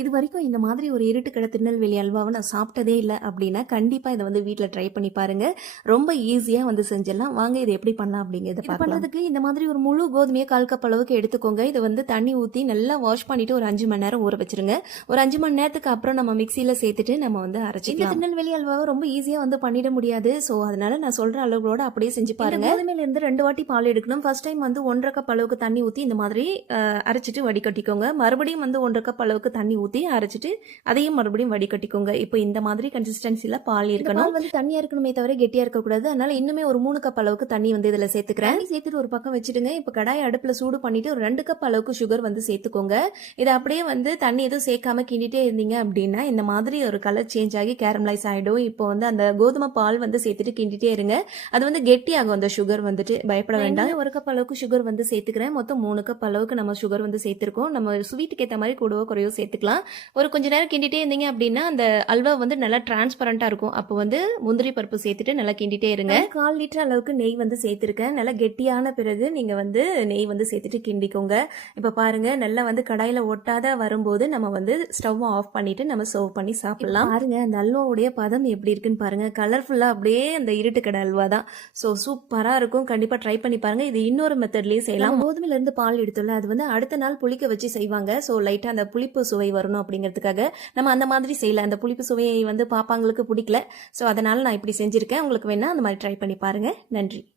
இது வரைக்கும் இந்த மாதிரி ஒரு இருட்டு கடை திருநெல்வேலி அல்வாவை நான் சாப்பிட்டதே இல்லை அப்படின்னா கண்டிப்பாக இதை வந்து வீட்டில் ட்ரை பண்ணி பாருங்க. ரொம்ப ஈஸியாக வந்து செஞ்சிடலாம். வாங்க இது எப்படி பண்ணலாம் அப்படிங்கிறத பண்ணுறதுக்கு இந்த மாதிரி ஒரு முழு கோதுமையை கால் கப் அளவுக்கு எடுத்துக்கோங்க. இதை வந்து தண்ணி ஊற்றி நல்லா வாஷ் பண்ணிட்டு ஒரு அஞ்சு மணி நேரம் ஊற வச்சிருங்க. ஒரு அஞ்சு மணி நேரத்துக்கு அப்புறம் நம்ம மிக்சியில் சேர்த்துட்டு நம்ம வந்து அரைச்சி இந்த திருநெல்வேலி அல்வாவை ரொம்ப ஈஸியாக வந்து பண்ணிட முடியாது. ஸோ அதனால நான் சொல்கிற அளவுகளோட அப்படியே செஞ்சு பாருங்க. கோதுமையில இருந்து ரெண்டு வாட்டி பால் எடுக்கணும். ஃபர்ஸ்ட் டைம் வந்து ஒன்றரை கப் அளவுக்கு தண்ணி ஊற்றி இந்த மாதிரி அரைச்சிட்டு வடிகட்டிக்கோங்க. மறுபடியும் வந்து ஒன்றரை கப் அளவுக்கு தண்ணி ஊற்றி அரைச்சிட்டு அதையும் மறுபடியும் வடிகட்டிக்கோங்க. இப்போ இந்த மாதிரி கன்சிஸ்டன்சில பால் இருக்கணும். வந்து தண்ணியா இருக்கணுமே தவிர கெட்டியா இருக்கக்கூடாது. அதனால இன்னுமே ஒரு மூணு கப் அளவுக்கு தண்ணி வந்து இதுல சேர்த்துக்கிறேன். சேர்த்துட்டு ஒரு பக்கம் வச்சுடுங்க. இப்போ கடாய் அடுப்புல சூடு பண்ணிட்டு ஒரு ரெண்டு கப் அளவுக்கு சுகர் வந்து சேர்த்துக்கோங்க. இதை அப்படியே வந்து தண்ணி எதுவும் சேர்க்காம கிண்டிட்டே இருந்தீங்க அப்படின்னா இந்த மாதிரி ஒரு கலர் சேஞ்ச் ஆகி கேரமலைஸ் ஆயிடும். இப்போ வந்து அந்த கோதுமை பால் வந்து சேர்த்துட்டு கிண்டிட்டே இருங்க. அது வந்து கெட்டியாகும். அந்த சுகர் வந்துட்டு பயப்பட வேண்டாம். ஒரு கப் அளவுக்கு சுகர் வந்து சேர்த்துக்கிறேன். மொத்தம் மூணு கப் அளவுக்கு நம்ம சுகர் வந்து சேர்த்துருக்கோம். நம்ம ஸ்வீட்டுக்கு ஏற்ற மாதிரி கூடவோ குறையோ சேர்த்துக்கலாம். ஒரு கொஞ்ச நேரம் கிண்டிட்டே இருந்தீங்க அப்படின்னா அந்த அல்வா வந்து நல்லா டிரான்ஸ்பரண்டா இருக்கும். அப்போ வந்து முந்திரி பருப்பு சேர்த்துட்டு நல்லா கிண்டிட்டே இருங்க. கால் லிட்டர் அளவுக்கு நெய் வந்து சேர்த்துருக்கேன். நல்லா கெட்டியான பிறகு நீங்க வந்து நெய் வந்து சேர்த்துட்டு கிண்டிக்கோங்க. இப்போ பாருங்க நல்லா வந்து கடாயில ஒட்டாத வரும்போது நம்ம வந்து ஸ்டவ் ஆஃப் பண்ணிட்டு நம்ம சர்வ் பண்ணி சாப்பிடலாம். பாருங்க அந்த அல்வாவுடைய பதம் எப்படி இருக்குன்னு பாருங்க. கலர்ஃபுல்லா அப்படியே அந்த இருட்டு கடை அல்வா தான். ஸோ சூப்பரா இருக்கும். கண்டிப்பா ட்ரை பண்ணி பாருங்க. இது இன்னொரு மெத்தட்லயும் செய்யலாம். கோதுமையில இருந்து பால் எடுத்துள்ள அது வந்து அடுத்த நாள் புளிக்க வச்சு செய்வாங்க. ஸோ லைட்டா அந்த புளிப்பு சுவை வரணும் அப்படிங்கிறதுக்காக நம்ம அந்த மாதிரி செய்யல. அந்த புளிப்பு சுவையை வந்து பாப்பாங்களுக்கு பிடிக்கல. ஸோ அதனால் நான் இப்படி செஞ்சுருக்கேன். உங்களுக்கு வேணால் அந்த மாதிரி ட்ரை பண்ணி பாருங்க. நன்றி.